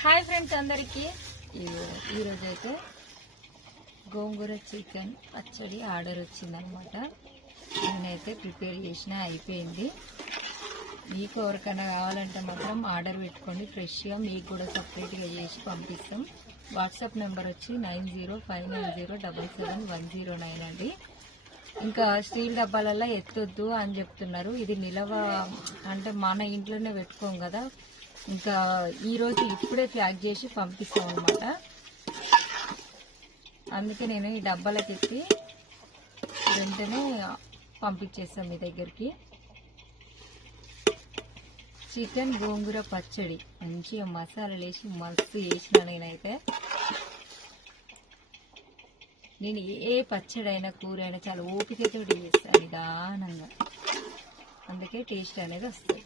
Hi friends అందరికీ ఈరోజు అయితే గోంగూర చికెన్ పచ్చడి ఆర్డర్ వచ్చిందనమాట. నేనైతే ప్రిపేర్ చేసిన అయిపోయింది. మీకు ఎవరికైనా కావాలంటే మాత్రం ఆర్డర్ పెట్టుకోండి. ఫ్రెష్గా మీకు కూడా సపరేట్గా చేసి పంపిస్తాం. వాట్సాప్ నెంబర్ వచ్చి 9059077109 అండి. ఇంకా స్టీల్ డబ్బాలలో ఎత్తొద్దు అని చెప్తున్నారు. ఇది నిలవ అంటే మన ఇంట్లోనే పెట్టుకోం కదా, ఇంకా ఈరోజు ఇప్పుడే ప్యాక్ చేసి పంపిస్తాం అనమాట. అందుకే నేను ఈ డబ్బాలకు ఎత్తి వెంటనే పంపించేస్తాం మీ దగ్గరికి. చికెన్ గోంగూర పచ్చడి మంచిగా మసాలాలు వేసి మస్తు చేసిన నేనైతే. నేను ఏ పచ్చడి అయినా కూర అయినా చాలా ఓపికతోటి చేస్తాను నిదానంగా, అందుకే టేస్ట్ అనేది వస్తుంది.